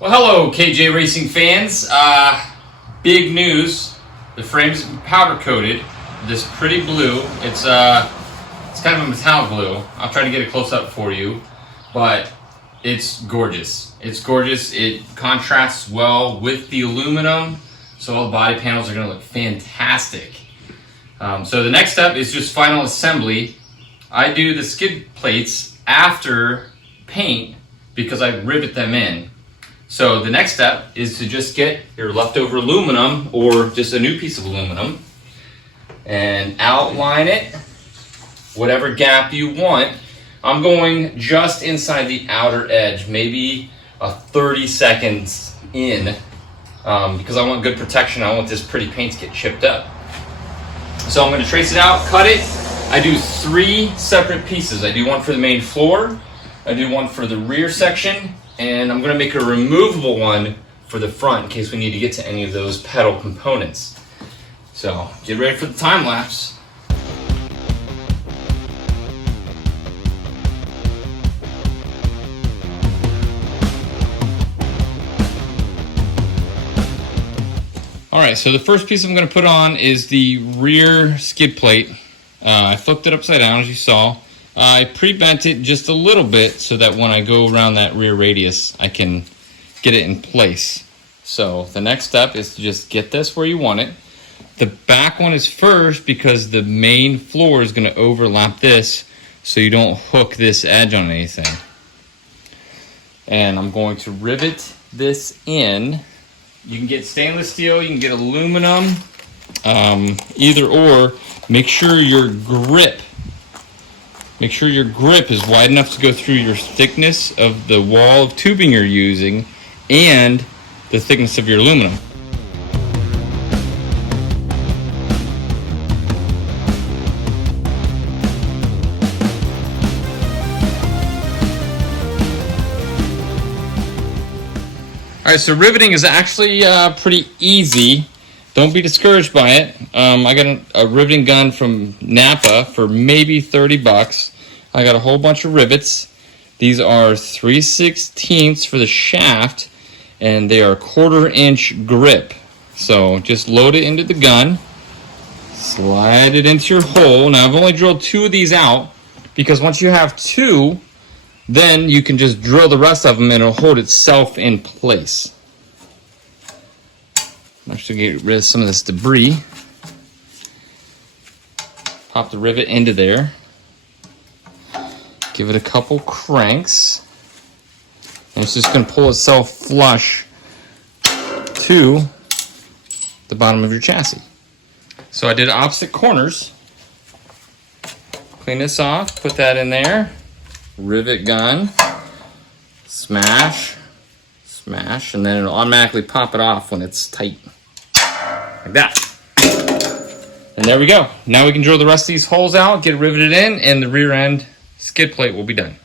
Well, hello, KJ Racing fans. Big news. The frame's powder coated. This pretty blue. It's kind of a metallic blue. I'll try to get a close up for you, but it's gorgeous. It's gorgeous. It contrasts well with the aluminum, so all the body panels are going to look fantastic. So the next step is just final assembly. I do the skid plates after paint because I rivet them in. So the next step is to just get your leftover aluminum or just a new piece of aluminum and outline it, whatever gap you want. I'm going just inside the outer edge, maybe 30 seconds in, because I want good protection. I want this pretty paint to get chipped up. So I'm going to trace it out, cut it. I do 3 separate pieces. I do one for the main floor, I do one for the rear section, and I'm going to make a removable one for the front in case we need to get to any of those pedal components. So get ready for the time lapse. Alright, so the first piece I'm going to put on is the rear skid plate. I flipped it upside down as you saw. I pre-bent it just a little bit so that when I go around that rear radius I can get it in place. So the next step is to just get this where you want it. The back one is first because the main floor is going to overlap this so you don't hook this edge on anything. And I'm going to rivet this in. You can get stainless steel, you can get aluminum, either or. Make sure your grip is wide enough to go through your thickness of the wall of tubing you're using and the thickness of your aluminum. All right, so riveting is actually pretty easy. Don't be discouraged by it. I got a riveting gun from Napa for maybe 30 bucks. I got a whole bunch of rivets. These are 3/16 for the shaft, and they are 1/4 inch grip. So just load it into the gun, slide it into your hole. Now I've only drilled 2 of these out because once you have 2, then you can just drill the rest of them and it'll hold itself in place. I'm actually get rid of some of this debris. Pop the rivet into there. Give it a couple cranks. And it's just going to pull itself flush to the bottom of your chassis. So I did opposite corners. Clean this off, put that in there. Rivet gun. Smash. Smash. And then it'll automatically pop it off when it's tight. Like that. And there we go. Now we can drill the rest of these holes out, get it riveted in, and the rear end skid plate will be done.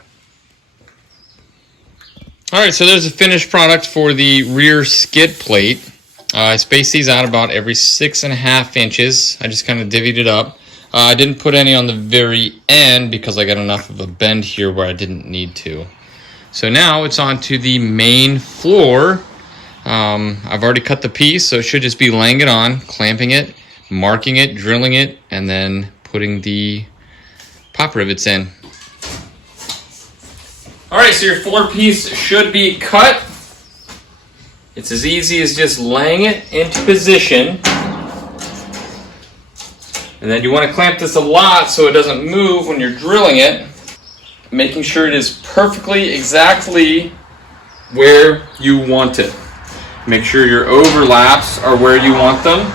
Alright, so there's a finished product for the rear skid plate. I spaced these out about every 6.5 inches. I just kind of divvied it up. I didn't put any on the very end because I got enough of a bend here where I didn't need to. So now it's on to the main floor. I've already cut the piece, so it should just be laying it on, clamping it, marking it, drilling it, and then putting the pop rivets in. Alright, so your floor piece should be cut. It's as easy as just laying it into position. And then you want to clamp this a lot so it doesn't move when you're drilling it, making sure it is perfectly, exactly where you want it. Make sure your overlaps are where you want them,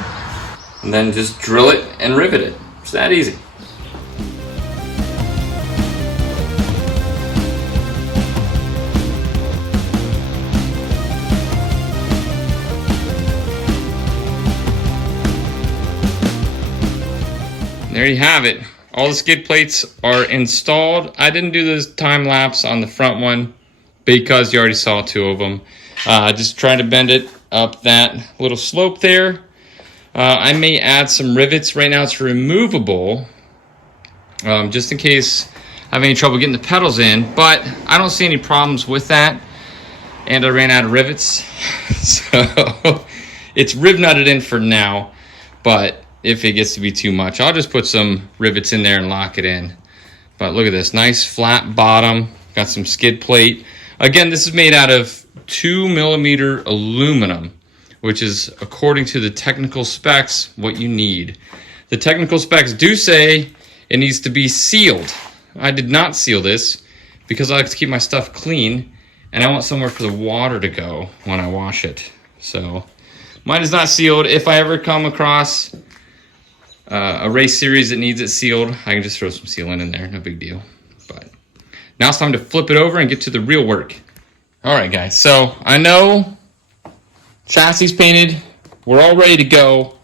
and then just drill it and rivet it. It's that easy. There you have it. All the skid plates are installed. I didn't do this time lapse on the front one because you already saw 2 of them. Just trying to bend it up that little slope there. I may add some rivets. Right now it's removable, just in case I have any trouble getting the pedals in, but I don't see any problems with that. and I ran out of rivets. So it's rib nutted in for now, but if it gets to be too much, I'll just put some rivets in there and lock it in. But look at this, nice flat bottom, got some skid plate. Again, this is made out of 2mm aluminum, which is, according to the technical specs, what you need. The technical specs do say it needs to be sealed. I did not seal this because I like to keep my stuff clean, and I want somewhere for the water to go when I wash it. So mine is not sealed. If I ever come across a race series that needs it sealed, I can just throw some sealant in there, no big deal. But now it's time to flip it over and get to the real work. All right, guys, so I know chassis painted, we're all ready to go,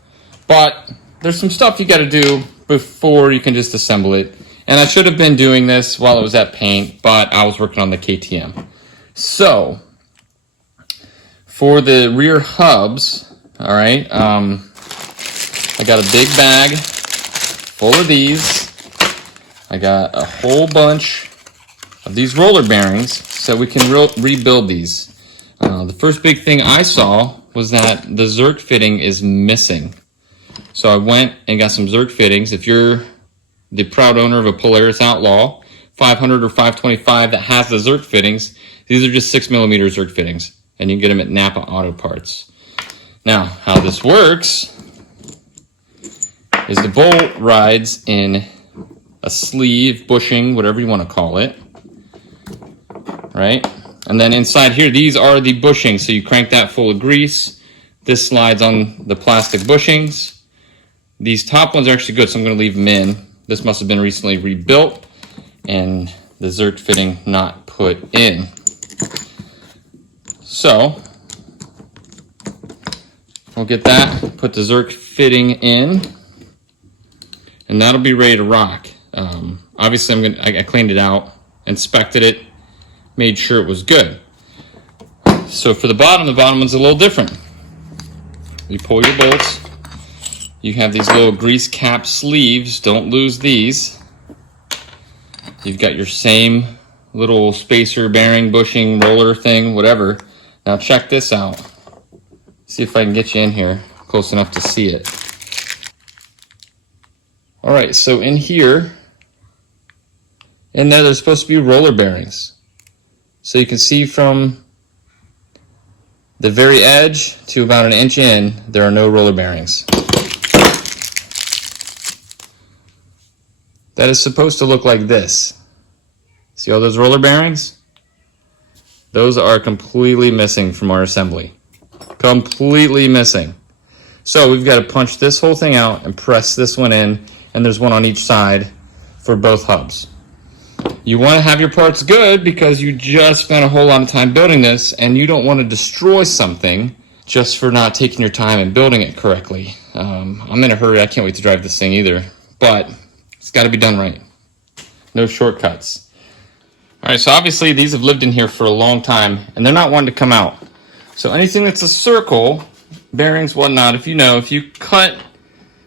but there's some stuff you gotta do before you can just assemble it. And I should have been doing this while it was at paint, but I was working on the KTM. So, for the rear hubs, all right, I got a big bag full of these. I got a whole bunch of these roller bearings so we can rebuild these. The first big thing I saw was that the Zerk fitting is missing. So I went and got some Zerk fittings. If you're the proud owner of a Polaris Outlaw 500 or 525 that has the Zerk fittings, these are just 6mm Zerk fittings, and you can get them at Napa Auto Parts. Now, how this works is the bolt rides in a sleeve, bushing, whatever you want to call it, right? And then inside here, these are the bushings. So you crank that full of grease. This slides on the plastic bushings. These top ones are actually good, so I'm going to leave them in. This must have been recently rebuilt and the Zerk fitting not put in. So we'll get that, put the Zerk fitting in, and that'll be ready to rock. Obviously, I cleaned it out, inspected it, made sure it was good. So for the bottom one's a little different. You pull your bolts. You have these little grease cap sleeves. Don't lose these. You've got your same little spacer, bearing, bushing, roller thing, whatever. Now check this out. See if I can get you in here close enough to see it. All right, so in here, in there, there's supposed to be roller bearings. So you can see from the very edge to about an inch in, there are no roller bearings. That is supposed to look like this. See all those roller bearings? Those are completely missing from our assembly. Completely missing. So we've got to punch this whole thing out and press this one in, and there's one on each side for both hubs. You want to have your parts good because you just spent a whole lot of time building this, and you don't want to destroy something just for not taking your time and building it correctly. I'm in a hurry. I can't wait to drive this thing either, but it's got to be done right. No shortcuts. All right, so obviously these have lived in here for a long time, and they're not wanting to come out. So anything that's a circle, bearings, whatnot, if you cut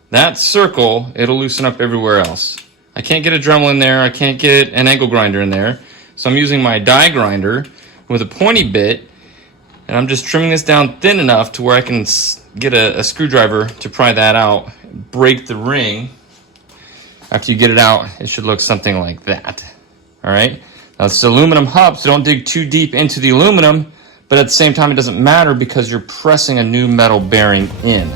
that circle, it'll loosen up everywhere else. I can't get a Dremel in there. I can't get an angle grinder in there. So I'm using my die grinder with a pointy bit, and I'm just trimming this down thin enough to where I can get a screwdriver to pry that out, break the ring. After you get it out, it should look something like that. All right? Now, it's aluminum hub, so don't dig too deep into the aluminum, but at the same time, it doesn't matter because you're pressing a new metal bearing in.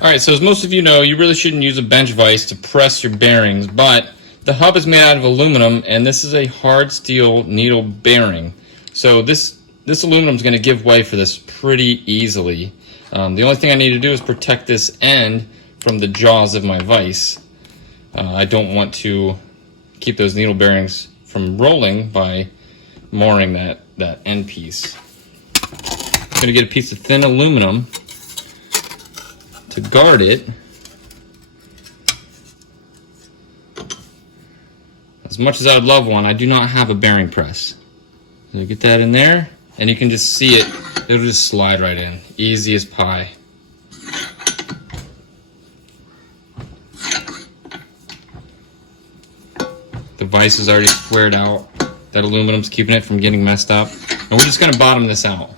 All right, so as most of you know, you really shouldn't use a bench vise to press your bearings, but the hub is made out of aluminum, and this is a hard steel needle bearing. So this aluminum is going to give way for this pretty easily. The only thing I need to do is protect this end from the jaws of my vise. I don't want to keep those needle bearings from rolling by mooring that end piece. I'm going to get a piece of thin aluminum to guard it. As much as I would love one, I do not have a bearing press. So get that in there, and you can just see it. It'll just slide right in. Easy as pie. vise is already squared out. That aluminum's keeping it from getting messed up. And we're just gonna bottom this out.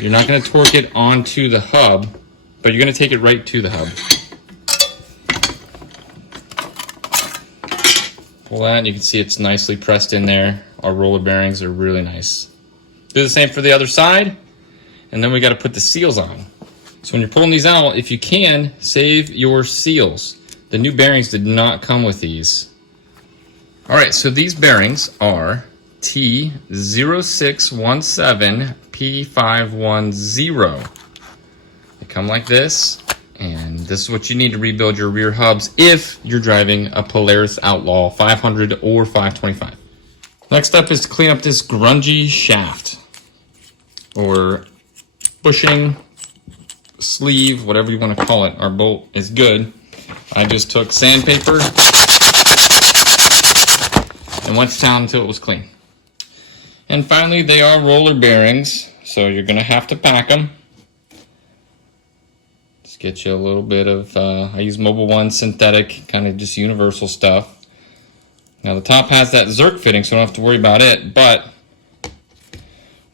You're not gonna torque it onto the hub, but you're gonna take it right to the hub. Pull that, and you can see it's nicely pressed in there. Our roller bearings are really nice. Do the same for the other side, and then we gotta put the seals on. So when you're pulling these out, if you can, save your seals. The new bearings did not come with these. All right, so these bearings are T0617P510. They come like this, and this is what you need to rebuild your rear hubs if you're driving a Polaris Outlaw 500 or 525. Next up is to clean up this grungy shaft, or bushing, sleeve, whatever you want to call it. Our bolt is good. I just took sandpaper and went to town until it was clean. And finally, they are roller bearings, so you're going to have to pack them. Just get you a little bit of, I use Mobil 1 synthetic, kind of just universal stuff. Now the top has that Zerk fitting, so I don't have to worry about it, but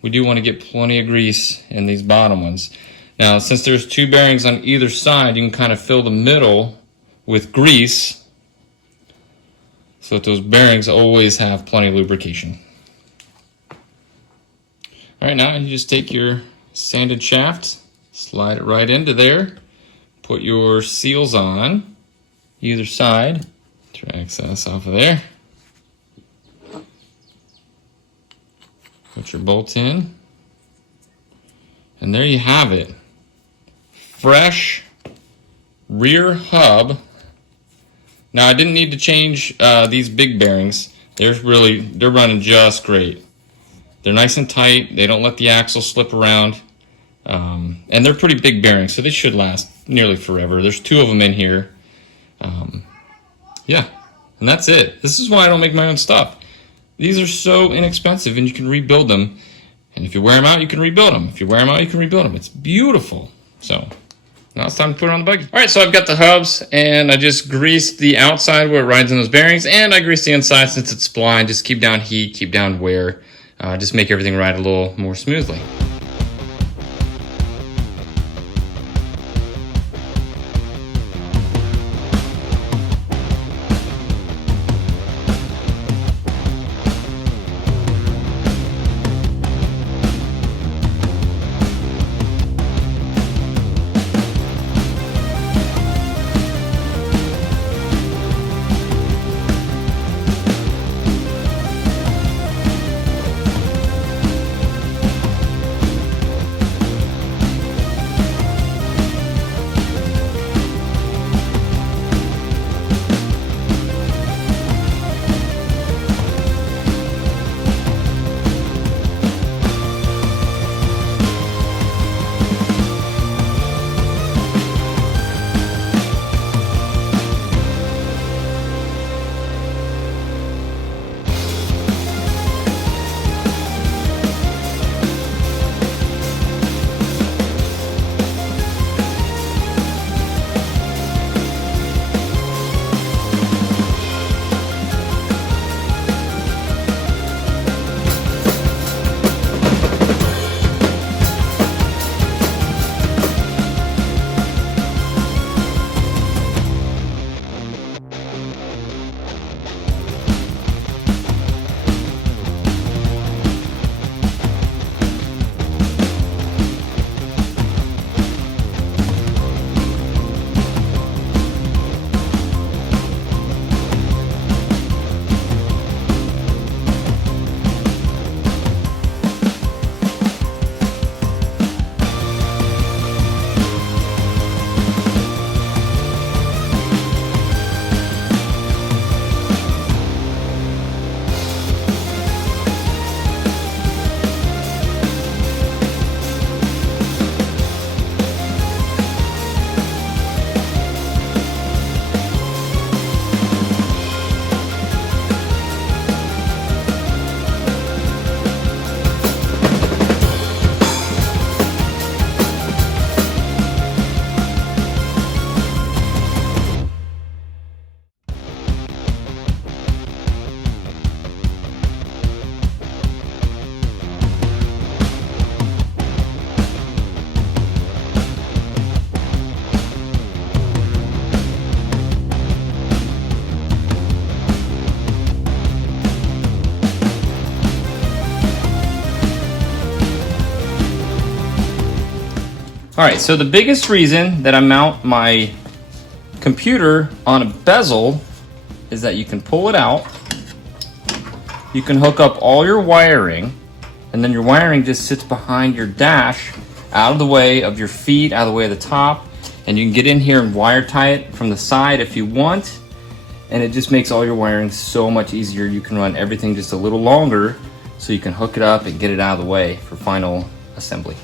we do want to get plenty of grease in these bottom ones. Now, since there's two bearings on either side, you can kind of fill the middle with grease so that those bearings always have plenty of lubrication. All right, now you just take your sanded shaft, slide it right into there, put your seals on either side, try excess off of there, put your bolts in, and there you have it. Fresh rear hub. Now I didn't need to change these big bearings. They're running just great. They're nice and tight. They don't let the axle slip around. And they're pretty big bearings, so they should last nearly forever. There's two of them in here. Yeah, and that's it. This is why I don't make my own stuff. These are so inexpensive, and you can rebuild them. And if you wear them out, you can rebuild them. If you wear them out, you can rebuild them. It's beautiful. So now it's time to put it on the buggy. All right, so I've got the hubs, and I just greased the outside where it rides in those bearings, and I greased the inside since it's spline. Just keep down heat, keep down wear, just make everything ride a little more smoothly. All right, so the biggest reason that I mount my computer on a bezel is that you can pull it out, you can hook up all your wiring, and then your wiring just sits behind your dash, out of the way of your feet, out of the way of the top, and you can get in here and wire tie it from the side if you want, and it just makes all your wiring so much easier. You can run everything just a little longer so you can hook it up and get it out of the way for final assembly.